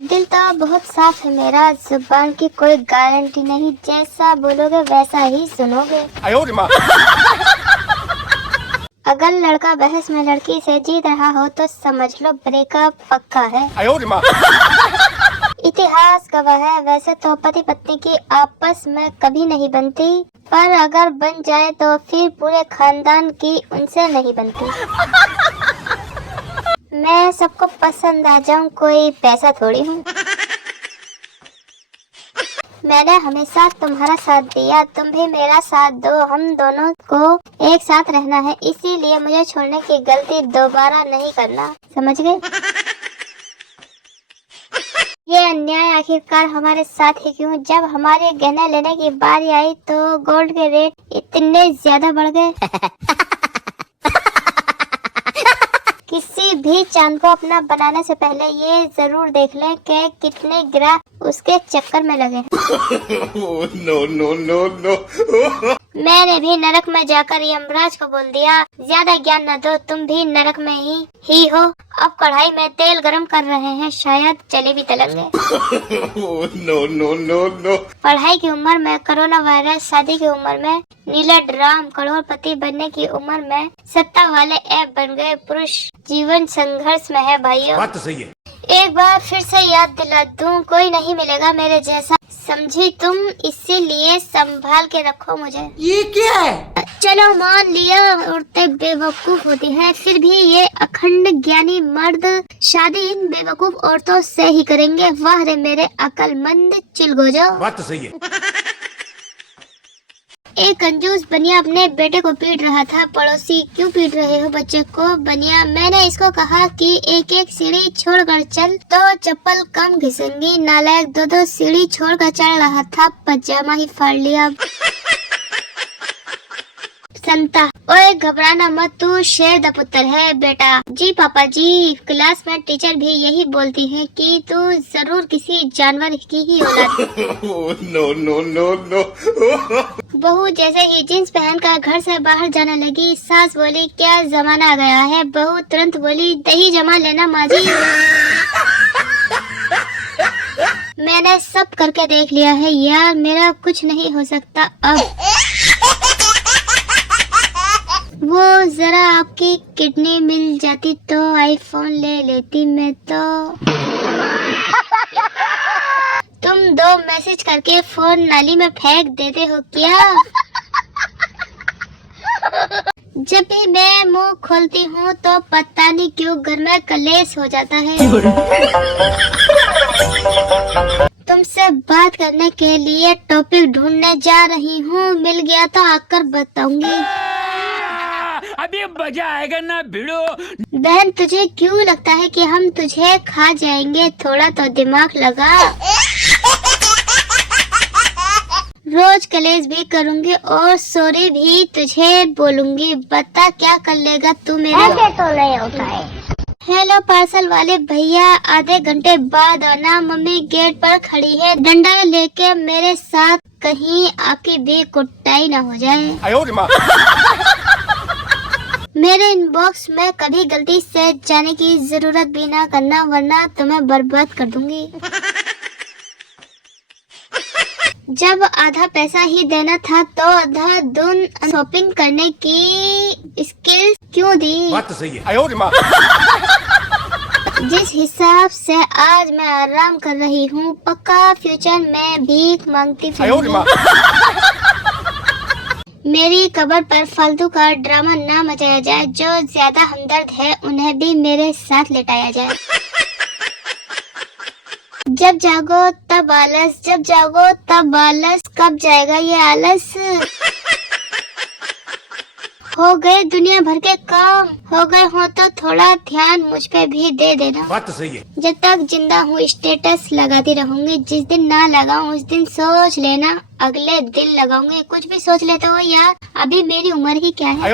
दिल तो बहुत साफ है मेरा, जुबान की कोई गारंटी नहीं, जैसा बोलोगे वैसा ही सुनोगे। अगर लड़का बहस में लड़की से जीत रहा हो तो समझ लो ब्रेकअप पक्का है। इतिहास गवाह है, वैसे तो पति पत्नी की आपस में कभी नहीं बनती, पर अगर बन जाए तो फिर पूरे खानदान की उनसे नहीं बनती। मैं सबको पसंद आ जाऊं, कोई पैसा थोड़ी हूँ। मैंने हमेशा तुम्हारा साथ दिया, तुम भी मेरा साथ दो, हम दोनों को एक साथ रहना है, इसीलिए मुझे छोड़ने की गलती दोबारा नहीं करना, समझ गए? ये अन्याय आखिरकार हमारे साथ ही क्यों? जब हमारे गहने लेने की बारी आई तो गोल्ड के रेट इतने ज्यादा बढ़ गए। किसी भी चांद को अपना बनाने से पहले ये जरूर देख लें कि कितने ग्राहक उसके चक्कर में लगे। No no no no. मैंने भी नरक में जाकर यमराज को बोल दिया, ज्यादा ज्ञान न दो, तुम भी नरक में ही हो। अब कढ़ाई में तेल गरम कर रहे हैं, शायद जलेबी तलेंगे। No no no no. पढ़ाई की उम्र में कोरोना वायरस, शादी की उम्र में नीला ड्राम, करोड़पति बनने की उम्र में सत्ता वाले ऐप बन गए पुरुष। जीवन संघर्ष में है भाइयों। बात तो सही है। एक बार फिर से याद दिला दूं, कोई नहीं मिलेगा मेरे जैसा, समझी तुम? इसीलिए संभाल के रखो मुझे। ये क्या है? चलो मान लिया औरतें बेवकूफ होती हैं, फिर भी ये अखंड ज्ञानी मर्द शादी इन बेवकूफ औरतों से ही करेंगे। वाह रे मेरे अकलमंद चिलगोजो। बात तो सही है। एक कंजूस बनिया अपने बेटे को पीट रहा था। पड़ोसी, क्यों पीट रहे हो बच्चे को? बनिया, मैंने इसको कहा कि एक एक सीढ़ी छोड़कर चल तो चप्पल कम घिसेंगी। नालायक, दो दो सीढ़ी छोड़कर चल रहा था, पजामा ही फाड़ लिया। संता, ओए घबराना मत, तू शेर द पुत्र है बेटा। जी पापा जी, क्लास में टीचर भी यही बोलती है कि तू जरूर किसी जानवर की ही औलाद है। No no no no. बहू जैसे ही जींस पहनकर घर से बाहर जाने लगी, सास बोली, क्या जमाना आ गया है? बहू तुरंत बोली, दही जमा लेना माजी। मैंने सब करके देख लिया है यार, मेरा कुछ नहीं हो सकता अब। वो जरा आपकी किडनी मिल जाती तो आईफोन ले लेती मैं तो। तुम 2 मैसेज करके फोन नाली में फेंक देते हो क्या? जब भी मैं मुंह खोलती हूँ तो पता नहीं क्यों घर में कलेश हो जाता है। तुमसे बात करने के लिए टॉपिक ढूंढने जा रही हूँ, मिल गया तो आकर बताऊंगी। अभी मजा आएगा ना भिड़ो। बहन, तुझे क्यों लगता है कि हम तुझे खा जाएंगे? थोड़ा तो दिमाग लगा। रोज कलेश भी करूंगी और सॉरी भी तुझे बोलूंगी, बता क्या कर लेगा तू मेरा? ऐसे तो नहीं होता है। हेलो पार्सल वाले भैया, आधे घंटे बाद आना, मम्मी गेट पर खड़ी है, डंडा लेके मेरे साथ, कहीं आपकी भी कुटाई न हो जाए। मेरे इनबॉक्स में कभी गलती से जाने की जरूरत भी ना करना, वरना तुम्हें बर्बाद कर दूंगी। जब आधा पैसा ही देना था तो आधा दून शॉपिंग करने की स्किल क्यों दी? बात तो सही है। जिस हिसाब से आज मैं आराम कर रही हूँ, पक्का फ्यूचर में भीख मांगती फिरूंगी। मेरी कब्र पर फालतू का ड्रामा ना मचाया जाए, जो ज्यादा हमदर्द है उन्हें भी मेरे साथ लेटाया जाए। जब जागो तब आलस, जब जागो तब आलस, कब जाएगा ये आलस? हो गए दुनिया भर के काम, हो गए हो तो थोड़ा ध्यान मुझ पे भी दे देना। बात तो सही है। जब तक जिंदा हूँ स्टेटस लगाती रहूंगी, जिस दिन ना लगाऊं उस दिन सोच लेना अगले दिन लगाऊंगी। कुछ भी सोच लेते हो यार, अभी मेरी उम्र ही क्या है।